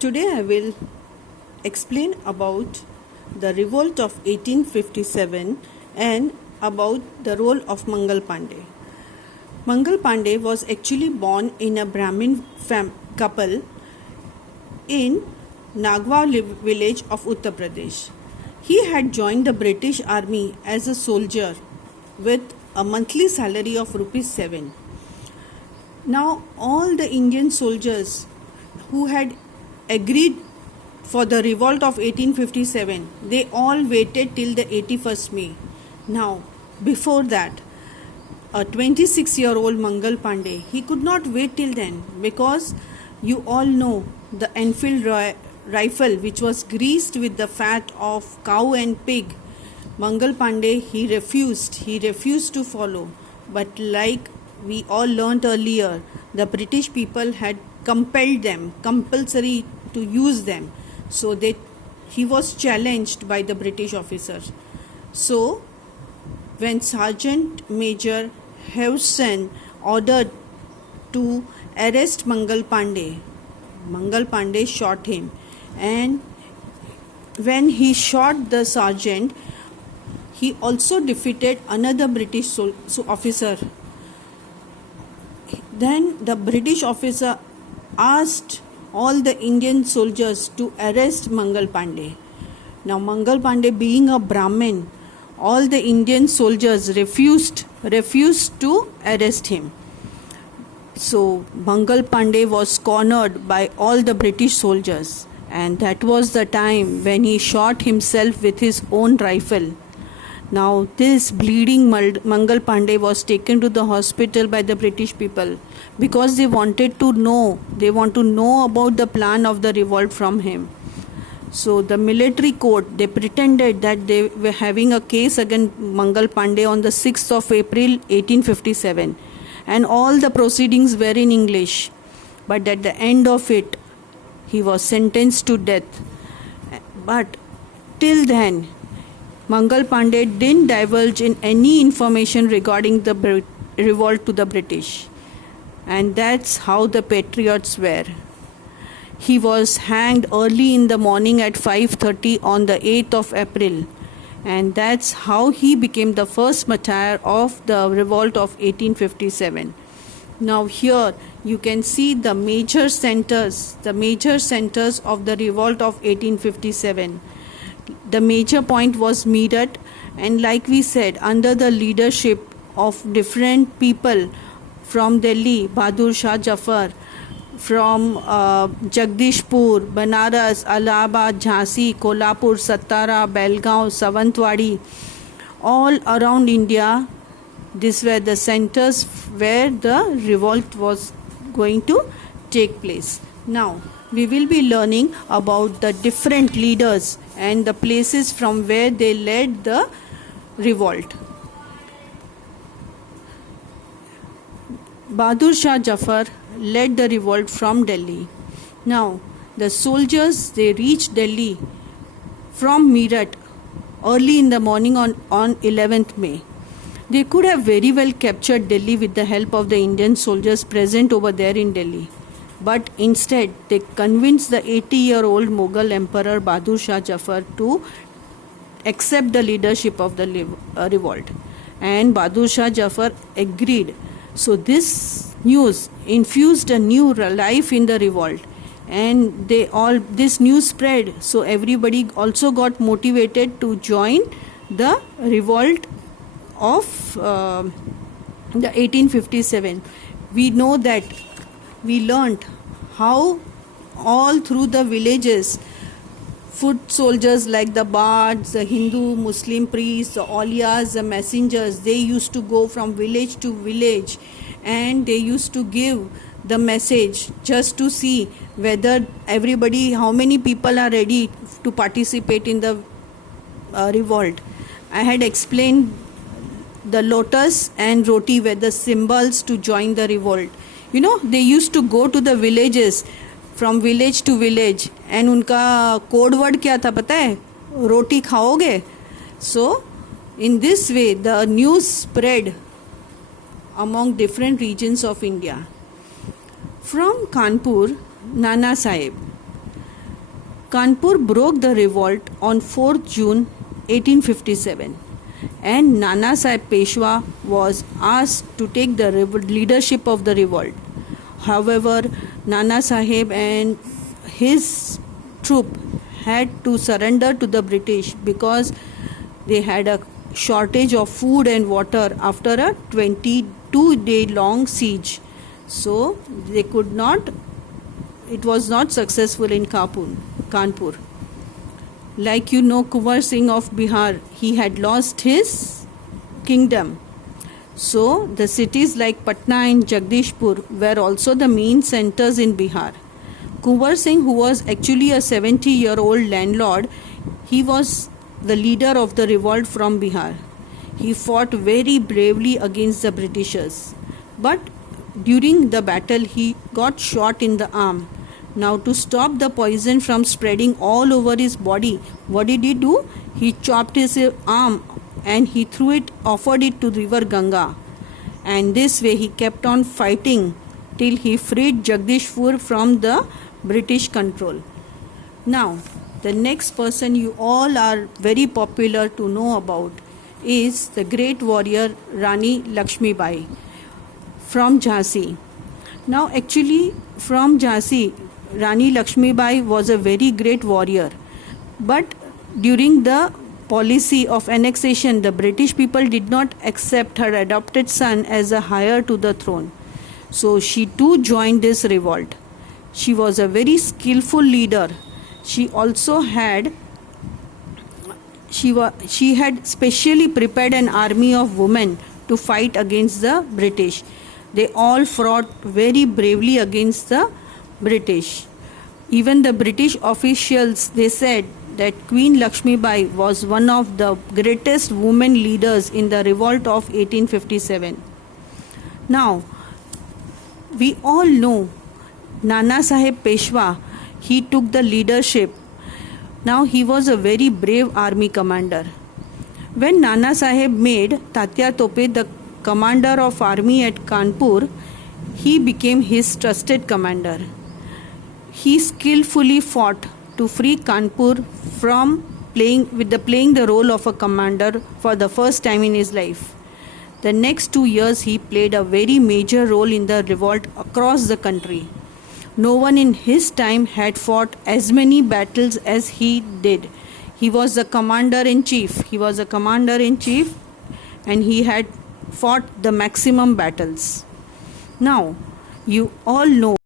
Today I will explain about the revolt of 1857 and about the role of Mangal Pandey. Mangal Pandey was actually born in a Brahmin couple in Nagwa village of Uttar Pradesh. He had joined the British army as a soldier with a monthly salary of rupees 7. Now all the Indian soldiers who had agreed for the revolt of 1857, they all waited till the 81st May. Now, before that, a 26-year-old Mangal Pandey, he could not wait till then because you all know the Enfield rifle which was greased with the fat of cow and pig. Mangal Pandey, he refused to follow. But like we all learnt earlier, the British people had compelled them, compulsory to use them. So he was challenged by the British officers. So when Sergeant Major Hewson ordered to arrest Mangal Pandey shot him, and when he shot the sergeant, he also defeated another British officer. Then the British officer asked all the Indian soldiers to arrest Mangal Pandey. Now Mangal Pandey, being a Brahmin, all the Indian soldiers refused to arrest him. So Mangal Pandey was cornered by all the British soldiers, and that was the time when he shot himself with his own rifle. Now this bleeding Mangal Pandey was taken to the hospital by the British people because they want to know about the plan of the revolt from him. So the military court, they pretended that they were having a case against Mangal Pandey on the 6th of April 1857, and all the proceedings were in English. But at the end of it, he was sentenced to death. But till then, Mangal Pandey didn't divulge in any information regarding the revolt to the British. And that's how the patriots were. He was hanged early in the morning at 5:30 on the 8th of April. And that's how he became the first martyr of the revolt of 1857. Now here you can see the major centers of the revolt of 1857. The major point was Meerut, and like we said, under the leadership of different people from Delhi, Bahadur Shah Jafar, from Jagdishpur, Banaras, Allahabad, Jhansi, Kolhapur, Satara, Belgaum, Savantwadi, all around India, these were the centers where the revolt was going to take place. Now, we will be learning about the different leaders and the places from where they led the revolt. Bahadur Shah Jafar led the revolt from Delhi. Now, the soldiers, they reached Delhi from Meerut early in the morning on 11th May. They could have very well captured Delhi with the help of the Indian soldiers present over there in Delhi. But instead, they convinced the 80-year-old Mughal Emperor Bahadur Shah Jafar to accept the leadership of the revolt. And Bahadur Shah Jafar agreed. So this news infused a new life in the revolt. And this news spread. So everybody also got motivated to join the revolt of the 1857. We know that we learnt how all through the villages, foot soldiers like the bards, the Hindu, Muslim priests, the awliyas, the messengers, they used to go from village to village and they used to give the message just to see whether how many people are ready to participate in the revolt. I had explained the lotus and roti were the symbols to join the revolt. You know, they used to go to the villages, from village to village, and उनका code word क्या था पता है? रोटी खाओगे? So in this way the news spread among different regions of India. From Kanpur, Nana Sahib, Kanpur broke the revolt on 4th June 1857 and Nana Sahib Peshwa was asked to take the leadership of the revolt. However, Nana Sahib and his troop had to surrender to the British because they had a shortage of food and water after a 22-day long siege. So they could not, it was not successful in Kanpur. Like you know, Kunwar Singh of Bihar, he had lost his kingdom. So the cities like Patna and Jagdishpur were also the main centers in Bihar. Kunwar Singh, who was actually a 70-year-old landlord, he was the leader of the revolt from Bihar. He fought very bravely against the Britishers. But during the battle, he got shot in the arm. Now, to stop the poison from spreading all over his body, what did he do? He chopped his arm and he offered it to river Ganga. And this way he kept on fighting till he freed Jagdishpur from the British control. Now, the next person you all are very popular to know about is the great warrior Rani Lakshmibai from Jhansi. Now, actually, from Jhansi, Rani Lakshmibai was a very great warrior. But during the policy of annexation, the British people did not accept her adopted son as a heir to the throne. So she too joined this revolt. She was a very skillful leader. She also had specially prepared an army of women to fight against the British. They all fought very bravely against the British. Even the British officials, they said that Queen Lakshmibai was one of the greatest women leaders in the revolt of 1857. Now, we all know Nana Sahib Peshwa, he took the leadership. Now, he was a very brave army commander. When Nana Sahib made Tatya Tope the commander of army at Kanpur, he became his trusted commander. He skillfully fought to free Kanpur from playing the role of a commander for the first time in his life. The next 2 years, he played a very major role in the revolt across the country. No one in his time had fought as many battles as he did. He was the commander-in-chief. And he had fought the maximum battles. Now, you all know